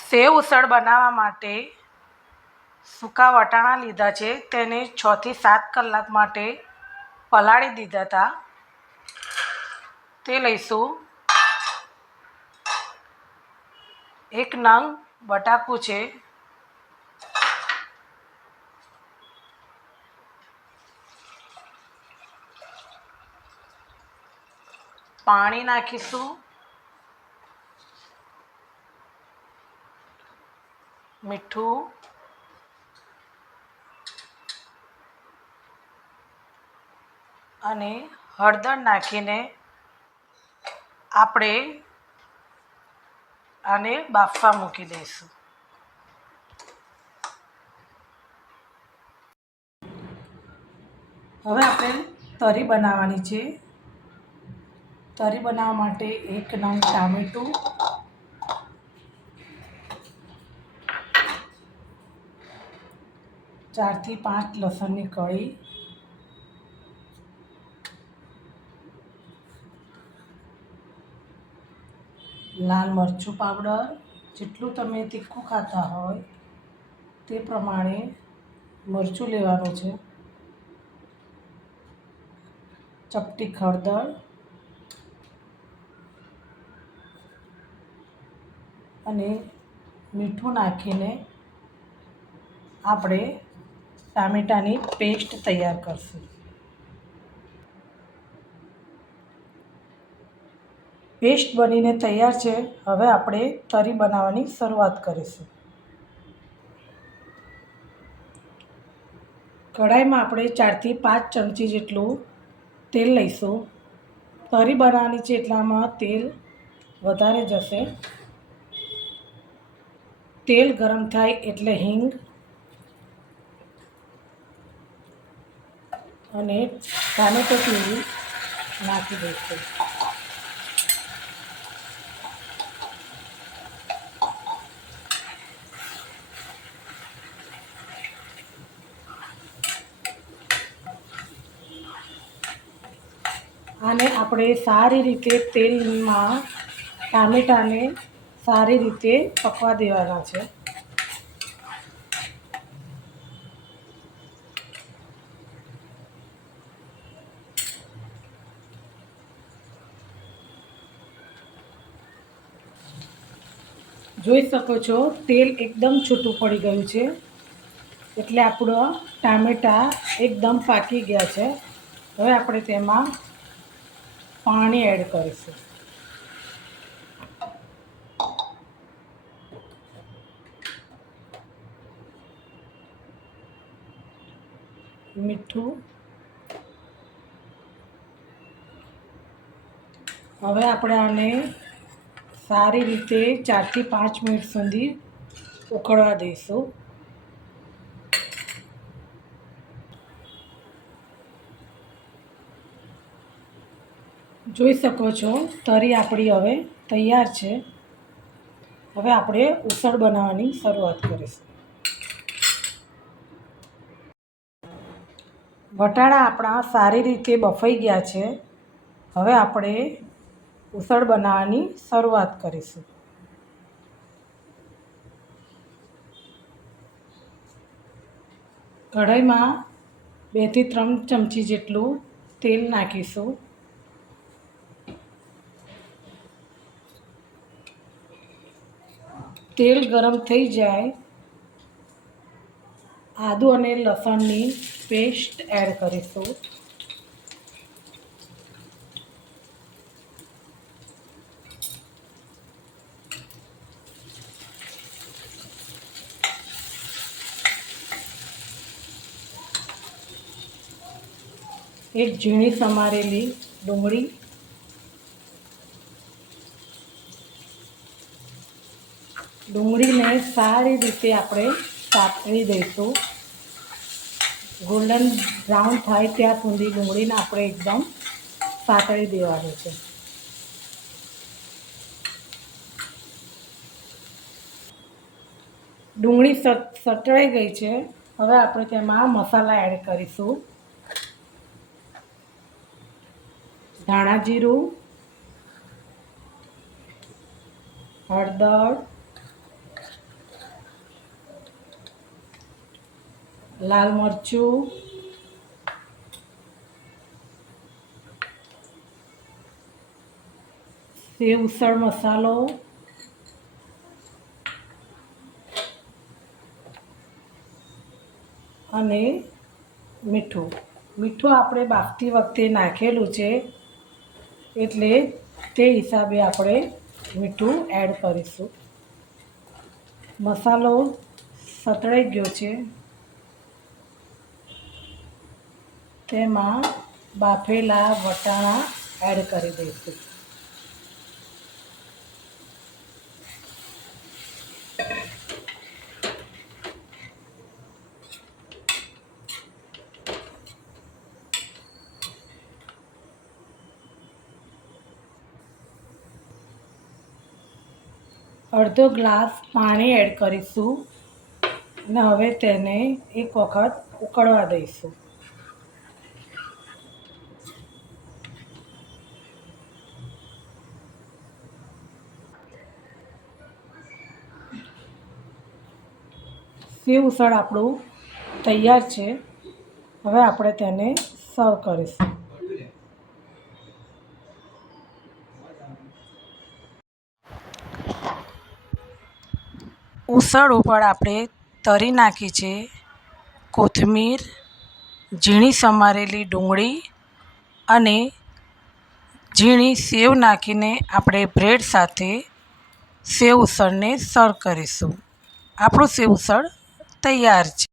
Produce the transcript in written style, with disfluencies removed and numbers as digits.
સેવ ઉસળ બનાવવા માટે સૂકા વટાણા લીધા છે, તેને 6 થી 7 કલાક માટે પલાળી દીધા હતા. તે લઈશું. એક નંગ બટાકું છે, પાણી નાખીશું, મીઠું, અને હળદર નાખીને આપણે આને બાફવા મૂકી દઈશું. હવે આપણે તરી બનાવવાની છે. તરી બનાવવા માટે એક નંગ ટામેટું, 4 થી 5 લસણની કળી, લાલ મરચું પાવડર, જેટલું તમે તીખું ખાતા હોય તે પ્રમાણે મરચું લેવાનું છે, ચપટી હળદર અને મીઠું નાખીને આપણે ટામેટાની પેસ્ટ તૈયાર કરશું. પેસ્ટ બનીને તૈયાર છે. હવે આપણે તરી બનાવવાની શરૂઆત કરીશું. કઢાઈમાં આપણે 4 થી 5 ચમચી જેટલું તેલ લઈશું. તરી બનાવવાની છે એટલામાં તેલ વધારે જશે. તેલ ગરમ થાય એટલે હિંગ અને ટામેટો પ્યુરી નાખી દઈશું. આને આપણે સારી રીતે તેલમાં ટામેટાને સારી રીતે પકવા દેવાના છે. જોઈ શકો છો તેલ એકદમ છૂટું પડી ગયું છે, એટલે આપણો ટામેટા એકદમ પાકી ગયા છે. હવે આપણે તેમાં પાણી એડ કરીશું. મીઠું. હવે આપણે આને સારી રીતે 4 થી 5 મિનિટ સુધી ઉકળવા દઈશું. જોઈ શકો છો તરી આપણી હવે તૈયાર છે. હવે આપણે ઉસળ બનાવવાની શરૂઆત કરીશું. વટાણા આપણા સારી રીતે બફાઈ ગયા છે. હવે આપણે ઉસળ બનાવવાની શરૂઆત કરીશું. કઢાઈમાં 2 થી 3 ચમચી જેટલું તેલ નાખીશું. તેલ ગરમ થઈ જાય આદુ અને લસણની પેસ્ટ એડ કરીશું. એક ઝીણી સમારેલી ડુંગળી, ડુંગળીને સારી રીતે આપણે સાતળી દઈશું. ગોલ્ડન બ્રાઉન થાય ત્યાં સુધી ડુંગળીને આપણે એકદમ સાતળી દેવાની છે. ડુંગળી સતળાઈ ગઈ છે. હવે આપણે તેમાં મસાલા એડ કરીશું. ધાણા જીરું, હળદર, લાલ મરચું, સેવ ઉસળ મસાલો, અને મીઠું આપણે બાફતી વખતે નાખેલું છે, એટલે તે હિસાબે આપણે મીઠું એડ કરીશું. મસાલો સતળાઈ ગયો છે, તેમાં બાફેલા વટાણા એડ કરી દઈશું. અડધો ગ્લાસ પાણી એડ કરીશું અને હવે તેને એક વખત ઉકળવા દઈશું. સેવ ઉસળ આપણું તૈયાર છે. હવે આપણે તેને સર્વ કરીશું. ઉસળ ઉપર આપણે તરી નાખી છે, કોથમીર, ઝીણી સમારેલી ડુંગળી અને ઝીણી સેવ નાખીને આપણે બ્રેડ સાથે સેવ ઉસળને સર્વ કરીશું. આપણું સેવ ઉસળ તૈયાર છે.